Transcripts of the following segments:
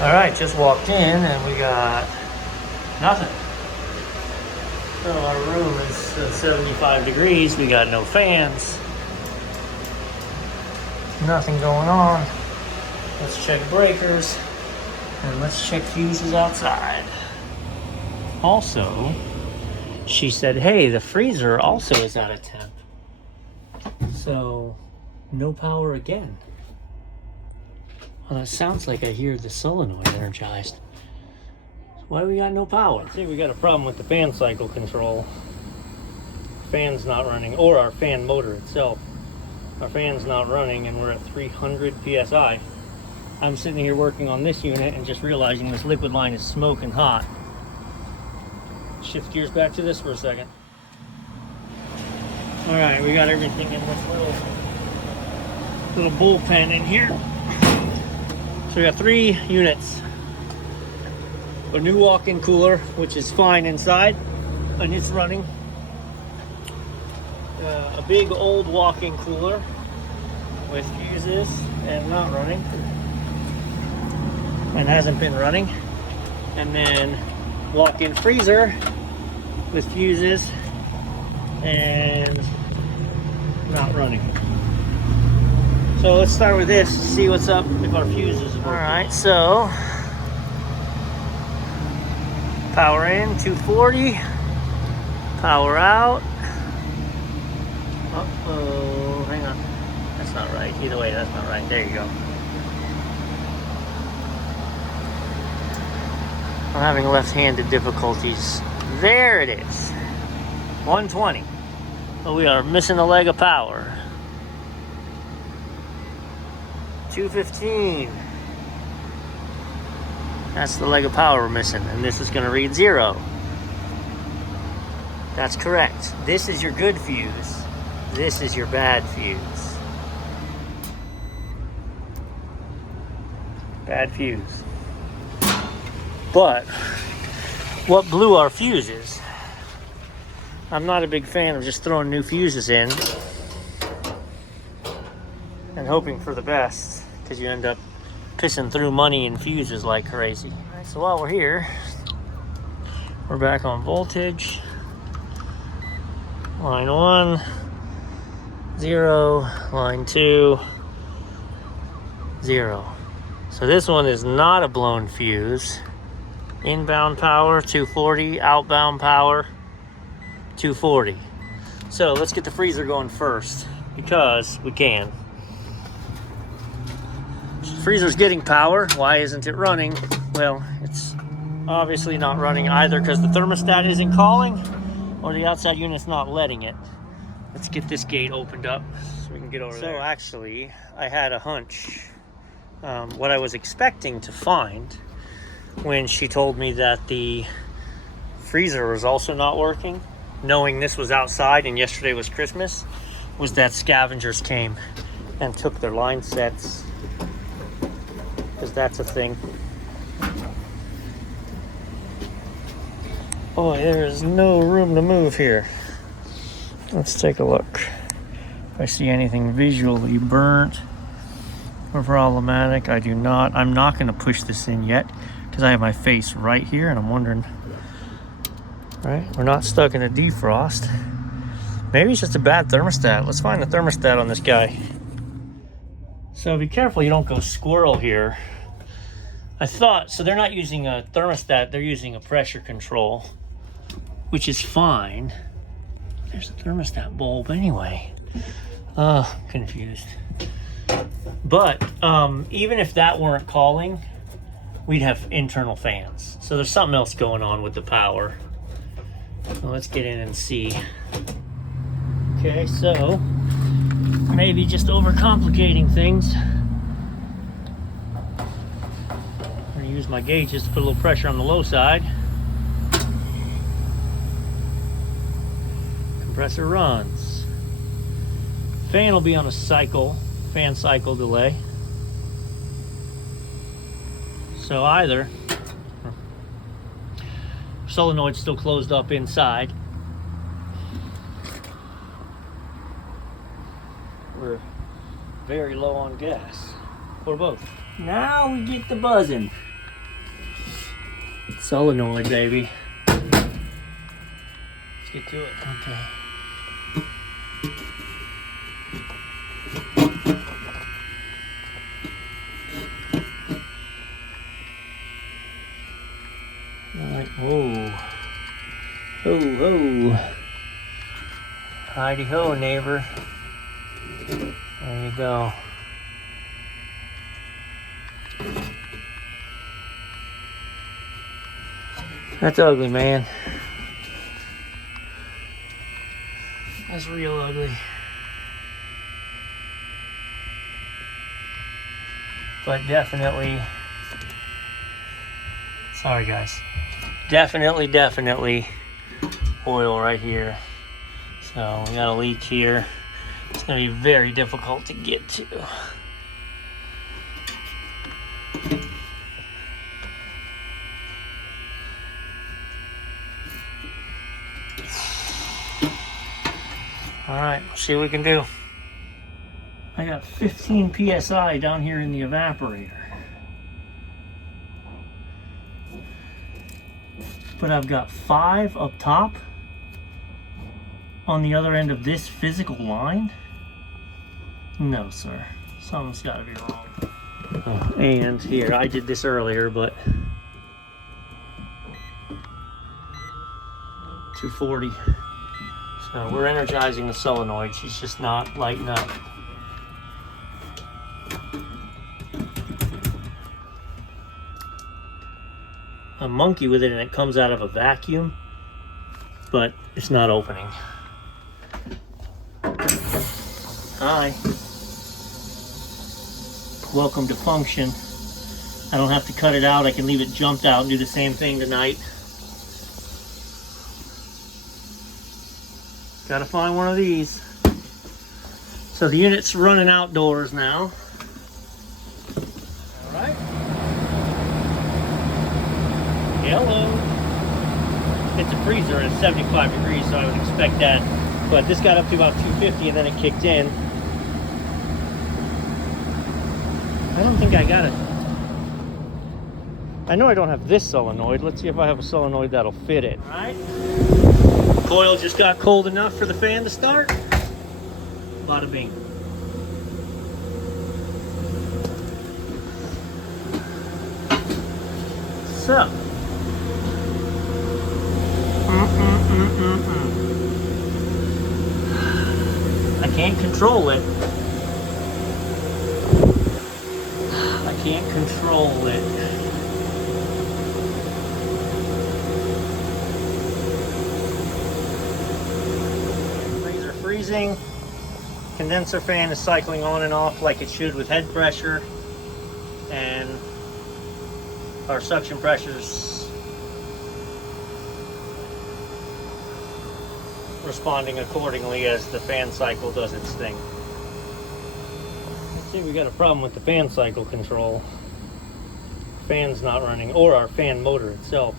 All right, just walked in and we got nothing. So our room is 75 degrees. We got no fans. Nothing going on. Let's check breakers and let's check fuses outside. Also, she said, hey, the freezer also is out of temp. So, no power again. Well, that sounds like I hear the solenoid energized. Why we got no power? See, we got a problem with the fan cycle control. Fan's not running, or our fan motor itself. Our fan's not running and we're at 300 PSI. I'm sitting here working on this unit and just realizing this liquid line is smoking hot. Shift gears back to this for a second. All right, we got everything in this little bullpen in here. So we got 3 units. A new walk-in cooler, which is fine inside, and it's running. A big old walk-in cooler with fuses and not running, and hasn't been running. And then walk-in freezer with fuses and not running. So let's start with this, see what's up if our fuses work. All right, so power in 240, power out. Uh-oh, hang on. That's not right. Either way, that's not right. There you go. I'm having left-handed difficulties. There it is. 120. Oh, we are missing a leg of power. 215. That's the leg of power we're missing, and this is going to read 0. That's correct. This is your good fuse. This is your bad fuse. Bad fuse. But what blew our fuses? I'm not a big fan of just throwing new fuses in and hoping for the best, because you end up pissing through money in fuses like crazy. All right, so while we're here, we're back on voltage. Line 1, 0, line 2, 0. So this one is not a blown fuse. Inbound power 240, outbound power 240. So let's get the freezer going first, because we can. Freezer's getting power. Why isn't it running? Well, it's obviously not running either because the thermostat isn't calling or the outside unit's not letting it. Let's get this gate opened up so we can get over there. So actually, I had a hunch. What I was expecting to find when she told me that the freezer was also not working, knowing this was outside and yesterday was Christmas, was that scavengers came and took their line sets, because that's a thing. Oh, there is no room to move here. Let's take a look. If I see anything visually burnt or problematic, I do not. I'm not going to push this in yet because I have my face right here and I'm wondering. All right, we're not stuck in a defrost. Maybe it's just a bad thermostat. Let's find the thermostat on this guy. So be careful you don't go squirrel here. I thought, so they're not using a thermostat, they're using a pressure control, which is fine. There's a thermostat bulb anyway. Confused. But even if that weren't calling, we'd have internal fans. So there's something else going on with the power. So let's get in and see. Okay, so maybe just overcomplicating things. I'm gonna use my gauges to put a little pressure on the low side. Compressor runs. Fan will be on a cycle, fan cycle delay. So either solenoid's still closed up inside. We're very low on gas, or both. Now we get the buzzing. Solenoid, baby. Let's get to it. Okay. Alright, whoa. Ho, ho. Heidi ho, neighbor. There you go. That's ugly, man. That's real ugly. But definitely, sorry guys, definitely oil right here. So we got a leak here. It's gonna be very difficult to get to. All right, let's see what we can do. I got 15 PSI down here in the evaporator. But I've got 5 up top on the other end of this physical line? No, sir. Something's gotta be wrong. Oh, and here, I did this earlier, but 240. So we're energizing the solenoid. She's just not lighting up. A monkey with it, and it comes out of a vacuum, but it's not opening. Hi. Welcome to function. I don't have to cut it out. I can leave it jumped out and do the same thing tonight. Gotta find one of these. So the unit's running outdoors now. All right. Hello. It's a freezer and it's 75 degrees, so I would expect that. But this got up to about 250 and then it kicked in. I don't think I got it. I know I don't have this solenoid. Let's see if I have a solenoid that'll fit it. All right. Coil just got cold enough for the fan to start. Bada bing. So. I can't control it. I can't control it. Freezing. Condenser fan is cycling on and off like it should with head pressure, and our suction pressure's responding accordingly as the fan cycle does its thing. Let's see, we got a problem with the fan cycle control. Fan's not running, or our fan motor itself.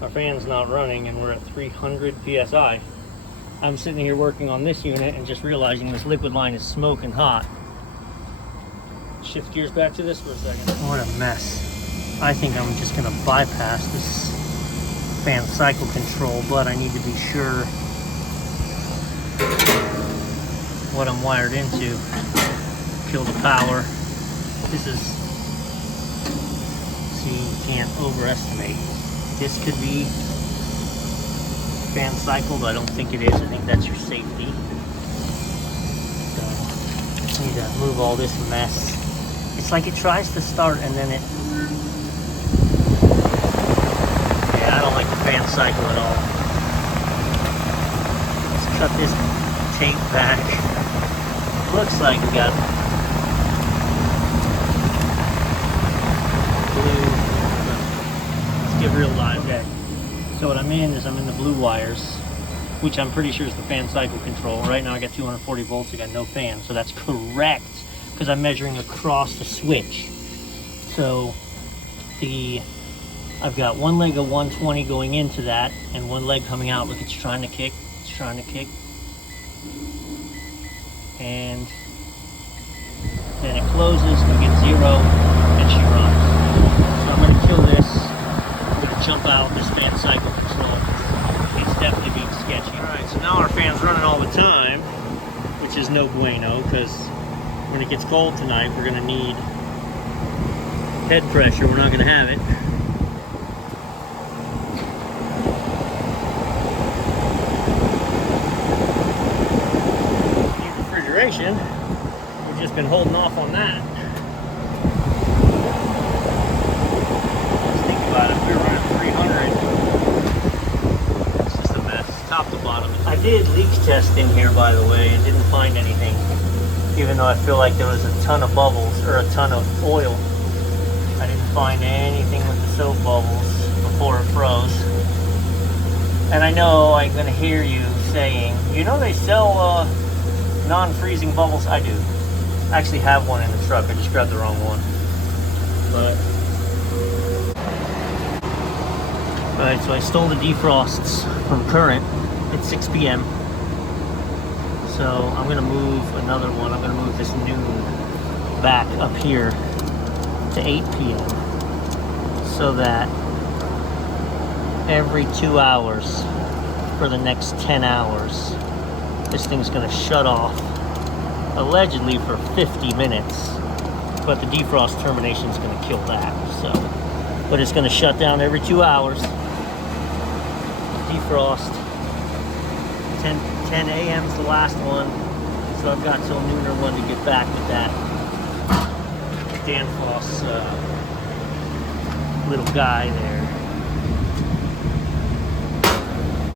Our fan's not running and we're at 300 PSI. I'm sitting here working on this unit and just realizing this liquid line is smoking hot. Shift gears back to this for a second. What a mess. I think I'm just gonna bypass this fan cycle control, but I need to be sure what I'm wired into. Kill the power. This is, see, you can't overestimate. This could be fan cycle, but I don't think it is. I think that's your safety. So I need to move all this mess. It's like it tries to start and then it, yeah, I don't like the fan cycle at all. Let's cut this tape back. Looks like we got blue. Let's get real live there. So what I'm in is I'm in the blue wires, which I'm pretty sure is the fan cycle control. Right now I got 240 volts, I got no fan. So that's correct because I'm measuring across the switch. So I've got one leg of 120 going into that and one leg coming out. Look, it's trying to kick, it's trying to kick. And then it closes, we get 0, and she runs. So I'm gonna kill this. I'm gonna jump gets cold tonight, we're gonna need head pressure. We're not gonna have it. Need refrigeration. We've just been holding off on that. Let's think about it. We were running 300. It's just a mess, top to bottom. I did leak test in here, by the way, and didn't find anything. Even though I feel like there was a ton of bubbles or a ton of oil, I didn't find anything with the soap bubbles before it froze. And I know I'm going to hear you saying, you know they sell non-freezing bubbles. I do. I actually have one in the truck. I just grabbed the wrong one. But alright, so I stole the defrosts from Current at 6 p.m. So I'm gonna move another one. I'm gonna move this noon back up here to 8 p.m. so that every 2 hours for the next 10 hours, this thing's gonna shut off, allegedly for 50 minutes, but the defrost termination is gonna kill that. So, but it's gonna shut down every 2 hours. Defrost. 10 a.m. is the last one, so I've got till noon or 1 to get back with that Danfoss little guy there.